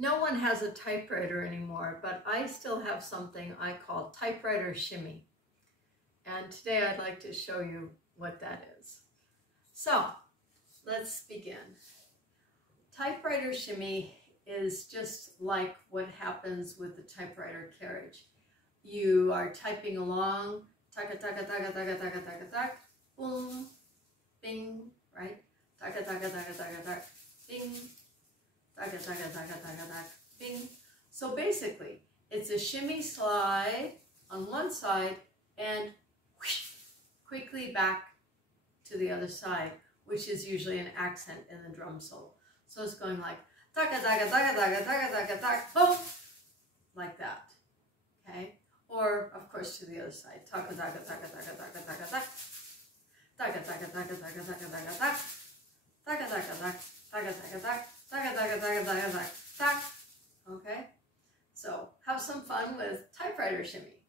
No one has a typewriter anymore, but I still have something I call Typewriter Shimmy. And today I'd like to show you what that is. So let's begin. Typewriter Shimmy is just like what happens with the typewriter carriage. You are typing along, taka taka taka taka taka taka taka, boom, bing, right? Taka taka taka taka taka, bing, taka taka taka taka taka, bing. So basically, it's a shimmy slide on one side and whoosh, quickly back to the other side, which is usually an accent in the drum solo. So it's going like taka taka taka taka taka taka taka, boom, like that. Okay. Or, of course, to the other side. Taka taka taka taka taka taka taka. Taka taka taka taka taka taka taka. Taka taka taka taka taka taka. Taka taka taka taka taka taka. Okay? So, have some fun with Typewriter Shimmy.